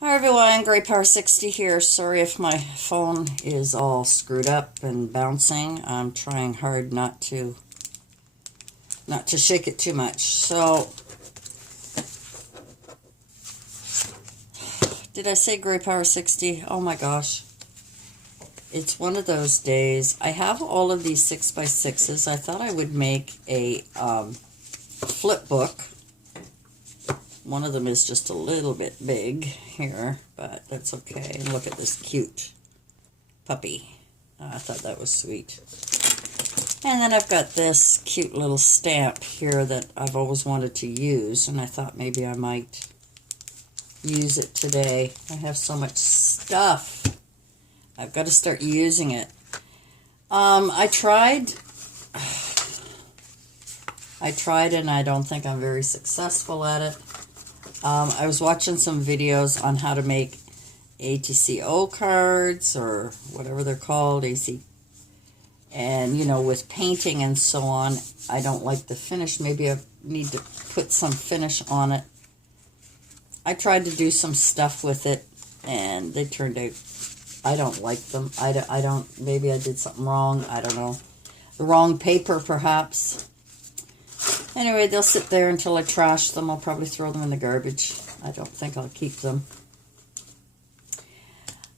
Hi everyone, Gray Power 60 here. Sorry if my phone is all screwed up and bouncing. I'm trying hard not to shake it too much. So, did I say Gray Power 60? Oh my gosh. It's one of those days. I have all of these 6x6s. I thought I would make a flip book. One of them is just a little bit big here, but that's okay. And look at this cute puppy. I thought that was sweet. And then I've got this cute little stamp here that I've always wanted to use, and I thought maybe I might use it today. I have so much stuff. I've got to start using it. I tried and I don't think I'm very successful at it. I was watching some videos on how to make ATCO cards, or whatever they're called, AC. And, with painting and so on, I don't like the finish. Maybe I need to put some finish on it. I tried to do some stuff with it, and they turned out, I don't like them. I don't, maybe I did something wrong. I don't know. The wrong paper, perhaps. Anyway, they'll sit there until I trash them. I'll probably throw them in the garbage. I don't think I'll keep them.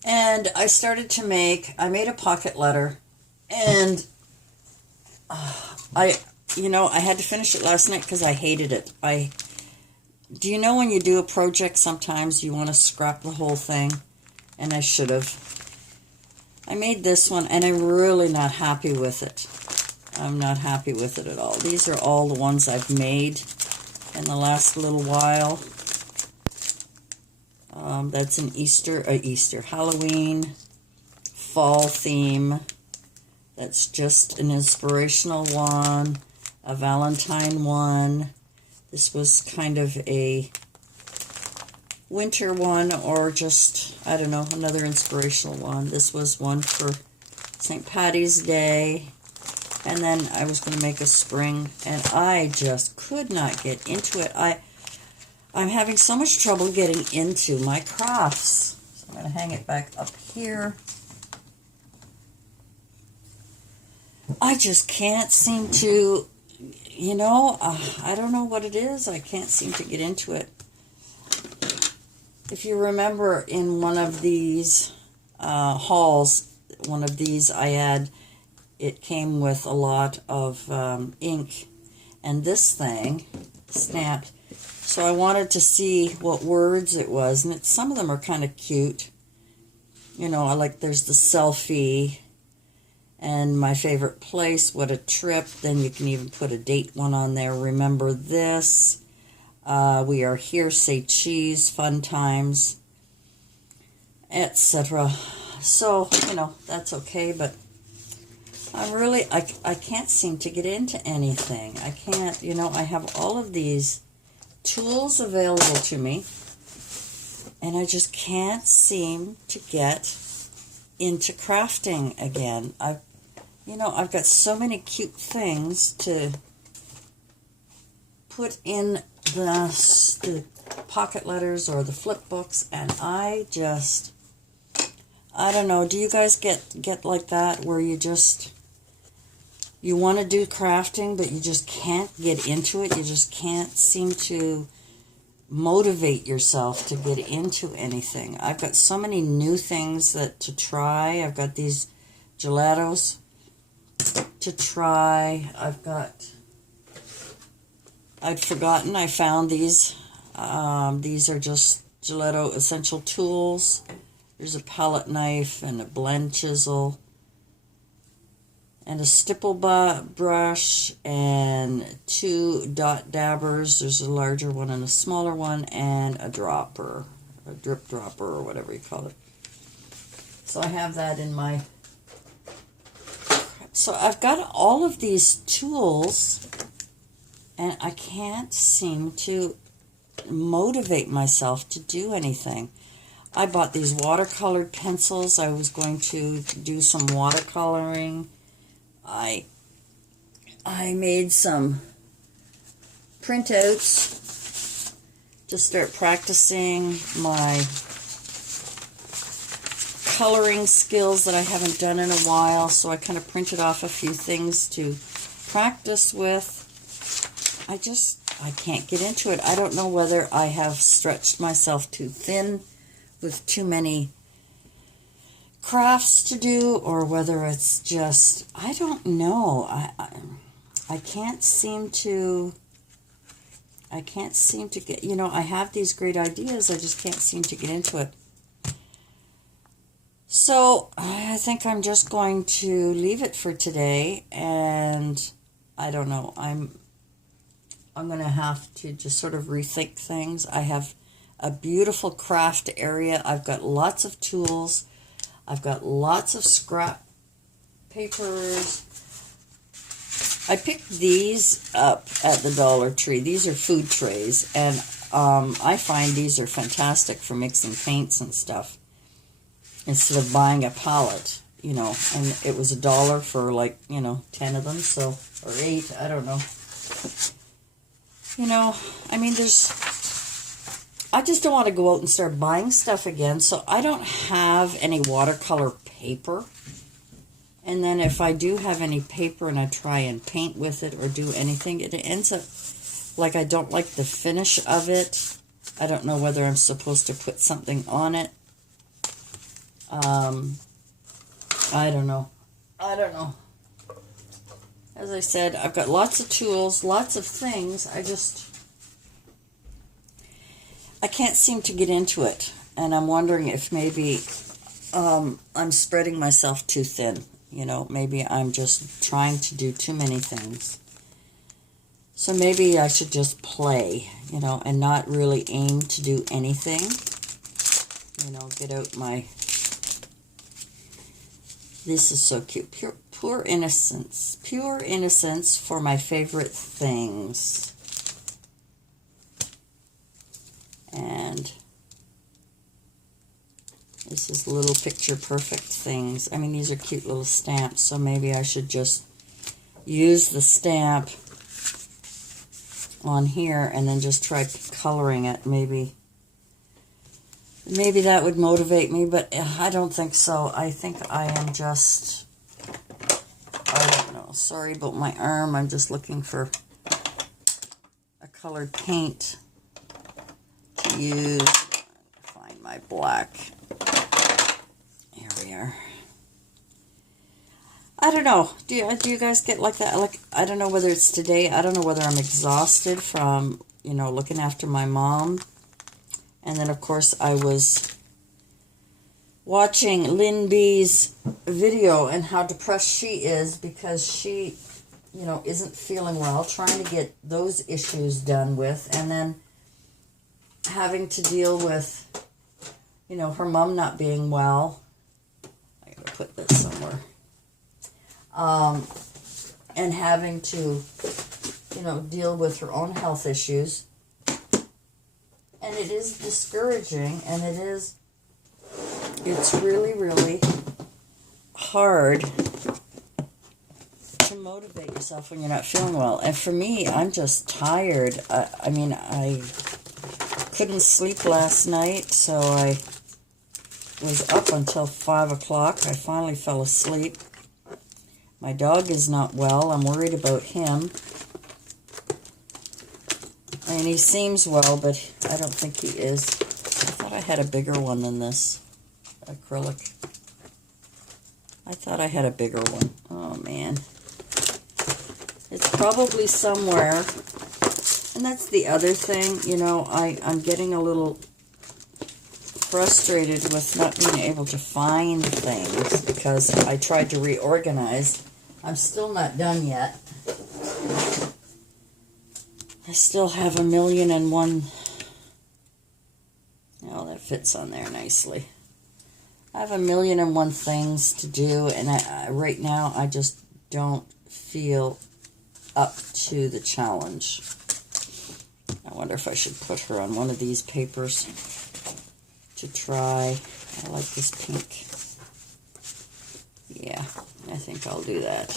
And I made a pocket letter. And I had to finish it last night because I hated it. Do you know when you do a project, sometimes you want to scrap the whole thing? And I should have. I made this one, and I'm really not happy with it. I'm not happy with it at all. These are all the ones I've made in the last little while. That's an Halloween, fall theme. That's just an inspirational one, a Valentine one. This was kind of a winter one, or just, I don't know, another inspirational one. This was one for St. Patty's Day. And then I was going to make a spring, and I just could not get into it. I'm having so much trouble getting into my crafts. So I'm going to hang it back up here. I just can't seem to, I don't know what it is. I can't seem to get into it. If you remember, in one of these hauls, it came with a lot of ink, and this thing snapped. So I wanted to see what words it was, and some of them are kind of cute. There's the selfie, and my favorite place, what a trip. Then you can even put a date one on there. Remember this. We are here, say cheese, fun times, etc. So, that's okay, but I can't seem to get into anything. I can't, I have all of these tools available to me, and I just can't seem to get into crafting again. I've got so many cute things to put in the pocket letters or the flip books, and I don't know. Do you guys get like that, where you want to do crafting, but you just can't get into it? You just can't seem to motivate yourself to get into anything. I've got so many new things to try. I've got these gelatos to try. I'd forgotten I found these. These are just gelato essential tools. There's a palette knife and a blend chisel, and a stipple brush, and 2 dot dabbers. There's a larger one and a smaller one, and a dropper, a drip dropper, or whatever you call it. So I have that in my... So I've got all of these tools, and I can't seem to motivate myself to do anything. I bought these watercolored pencils. I was going to do some watercoloring. I made some printouts to start practicing my coloring skills that I haven't done in a while, so I kind of printed off a few things to practice with. I can't get into it. I don't know whether I have stretched myself too thin with too many crafts to do, or whether it's just, I don't know. I can't seem to get, I have these great ideas, I just can't seem to get into it. So I think I'm just going to leave it for today, and I don't know, I'm going to have to just sort of rethink things. I have a beautiful craft area. I've got lots of tools. I've got lots of scrap papers. I picked these up at the Dollar Tree. These are food trays, and I find these are fantastic for mixing paints and stuff instead of buying a pallet, and it was $1 for 10 of them, so, or 8, I don't know. I just don't want to go out and start buying stuff again, so I don't have any watercolor paper. And then if I do have any paper and I try and paint with it or do anything, it ends up like I don't like the finish of it. I don't know whether I'm supposed to put something on it. I don't know. As I said, I've got lots of tools, lots of things. I can't seem to get into it. And I'm wondering if maybe I'm spreading myself too thin. Maybe I'm just trying to do too many things. So maybe I should just play, and not really aim to do anything. Get out my... This is so cute. Pure innocence. Pure innocence for my favorite things. And this is little picture perfect things. I mean, these are cute little stamps, so maybe I should just use the stamp on here and then just try coloring it. Maybe that would motivate me, but I don't think so. I think I am just, I don't know. Sorry about my arm. I'm just looking for a colored paint to use. Find my black. Here we are. I don't know. Do you guys get like that? Like, I don't know whether it's today. I don't know whether I'm exhausted from, looking after my mom. And then, of course, I was watching Lynn B's video and how depressed she is because she, isn't feeling well, trying to get those issues done with, and then having to deal with, her mom not being well. I gotta put this somewhere. And having to, deal with her own health issues. And it is discouraging, and it's really, really hard to motivate yourself when you're not feeling well. And for me, I'm just tired. I couldn't sleep last night, so I was up until 5 o'clock. I finally fell asleep. My dog is not well. I'm worried about him. I mean, he seems well, but I don't think he is. I thought I had a bigger one than this acrylic. I thought I had a bigger one. Oh, man. It's probably somewhere. And that's the other thing, I'm getting a little frustrated with not being able to find things because I tried to reorganize. I'm still not done yet. I still have 1,000,001. Oh, that fits on there nicely. I have 1,000,001 things to do, and right now I just don't feel up to the challenge. I wonder if I should put her on one of these papers to try. I like this pink. Yeah, I think I'll do that.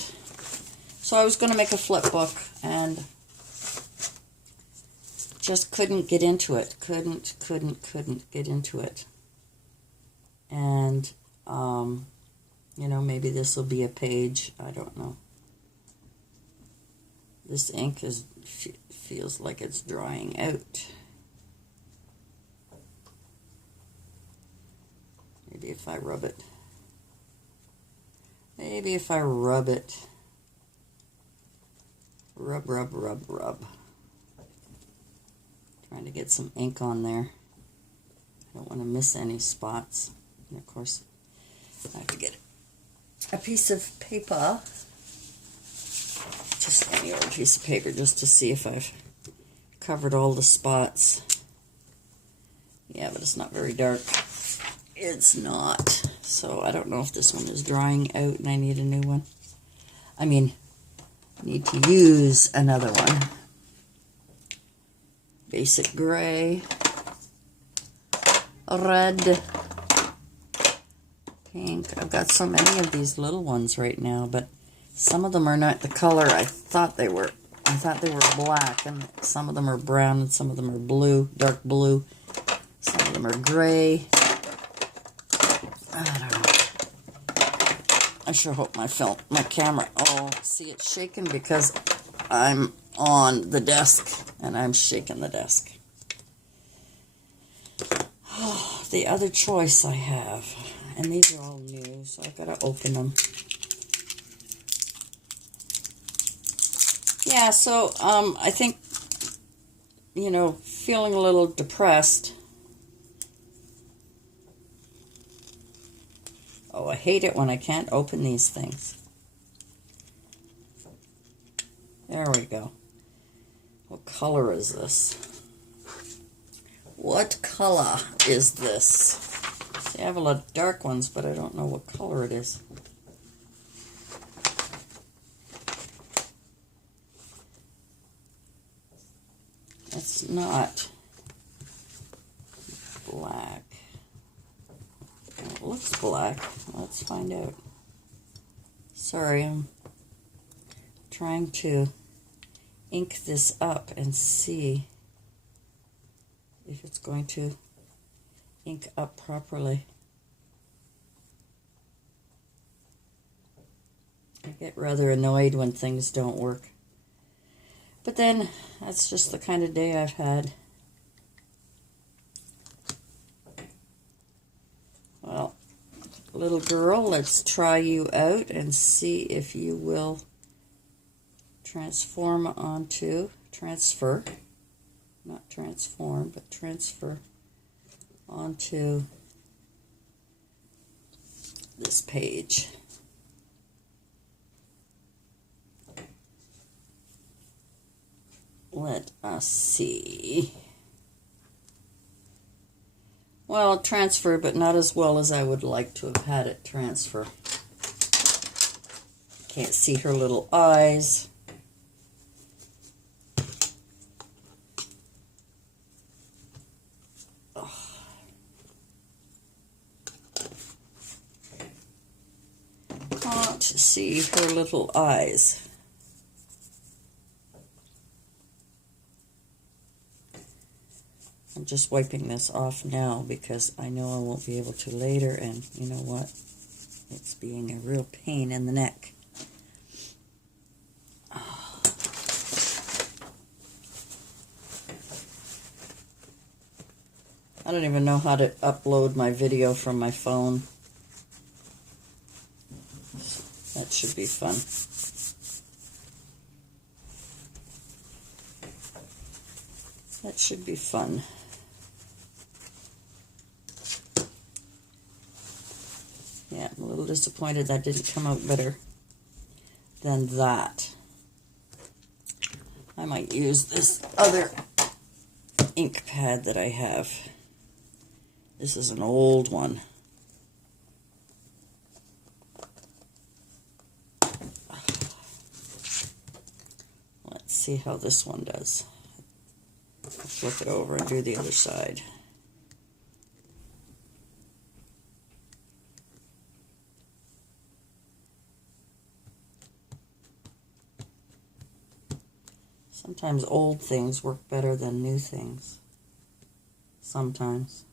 So I was going to make a flip book, and just couldn't get into it. Couldn't get into it. And You know, maybe this will be a page. I don't know. This ink feels like it's drying out. Maybe if I rub it. Maybe if I rub it. Rub, rub, rub, rub. Trying to get some ink on there. I don't want to miss any spots. And of course, I have to get a piece of paper. Just any old piece of paper just to see if I've covered all the spots. Yeah, but it's not very dark. It's not. So I don't know if this one is drying out and I need a new one. I mean, I need to use another one. Basic gray. Red. Pink. I've got so many of these little ones right now, but some of them are not the color I thought they were. I thought they were black, and some of them are brown, and some of them are blue, dark blue. Some of them are gray. I don't know. I sure hope my camera, oh, see it's shaking because I'm on the desk, and I'm shaking the desk. Oh, the other choice I have, and these are all new, so I've got to open them. Yeah, so I think, you know, feeling a little depressed. Oh, I hate it when I can't open these things. There we go. What color is this? What color is this? See, I have a lot of dark ones, but I don't know what color it is. It's not black. It looks black. Let's find out. Sorry, I'm trying to ink this up and see if it's going to ink up properly. I get rather annoyed when things don't work. But then, that's just the kind of day I've had. Well, little girl, let's try you out and see if you will transfer, not transform, but transfer onto this page. Let us see. Well, it transferred, but not as well as I would like to have had it transfer. Can't see her little eyes. Oh. Can't see her little eyes. I'm just wiping this off now because I know I won't be able to later, and you know what? It's being a real pain in the neck. I don't even know how to upload my video from my phone. That should be fun. That should be fun. Yeah, I'm a little disappointed that didn't come out better than that. I might use this other ink pad that I have. This is an old one. Let's see how this one does. Flip it over and do the other side. Sometimes old things work better than new things. Sometimes.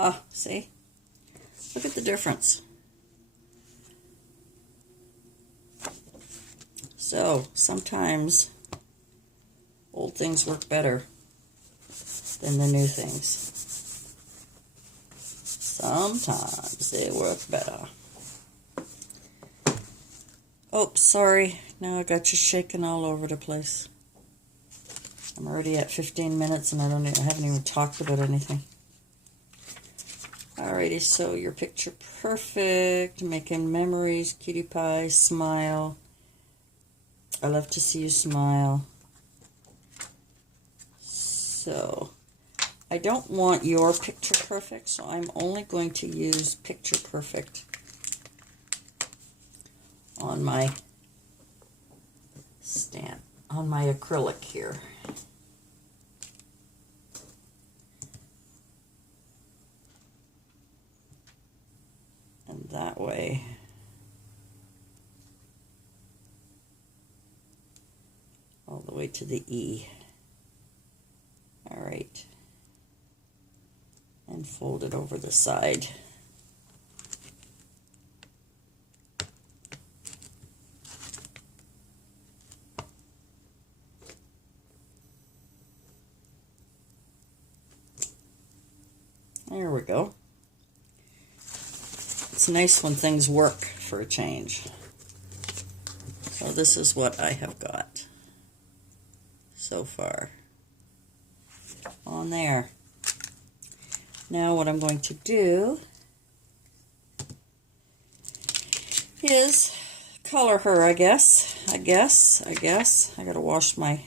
Ah, see? Look at the difference. So, sometimes old things work better than the new things. Sometimes they work better. Oh, sorry. Now I got you shaking all over the place. I'm already at 15 minutes and I haven't even talked about anything. Alrighty, so your picture perfect, making memories, cutie pie, smile. I love to see you smile. So, I don't want your picture perfect, so I'm only going to use picture perfect on my stamp, on my acrylic here. And that way, all the way to the E. All right. And fold it over the side. There we go. It's nice when things work for a change. So this is what I have got so far on there. Now what I'm going to do is color her, I guess. I gotta wash my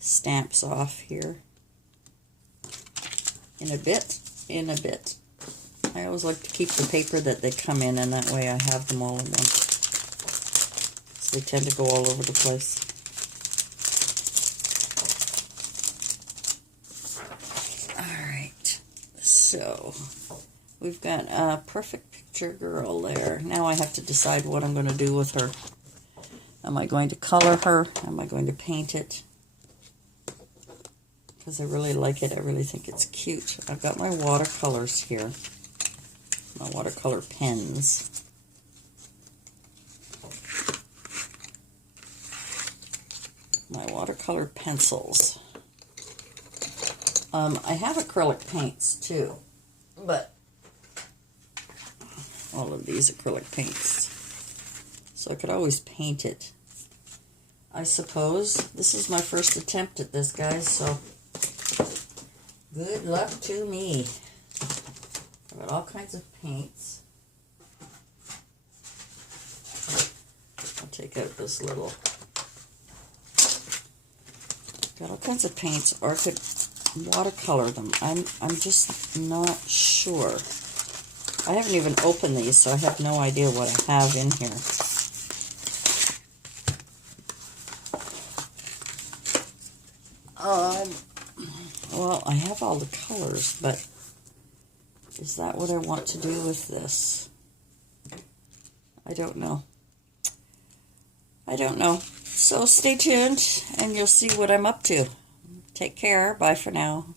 stamps off here in a bit. I always like to keep the paper that they come in, and that way I have them all in one. So they tend to go all over the place. Alright, so we've got a perfect picture girl there. Now I have to decide what I'm going to do with her. Am I going to color her? Am I going to paint it? Because I really like it. I really think it's cute. I've got my watercolors here. My watercolor pens. My watercolor pencils. I have acrylic paints too, but all of these acrylic paints. So I could always paint it. I suppose this is my first attempt at this, guys, so good luck to me. I've got all kinds of paints. I'll take out this little. Got all kinds of paints, or I could watercolor them. I'm just not sure. I haven't even opened these, so I have no idea what I have in here. Well, I have all the colors, but is that what I want to do with this? I don't know. So stay tuned, and you'll see what I'm up to. Take care. Bye for now.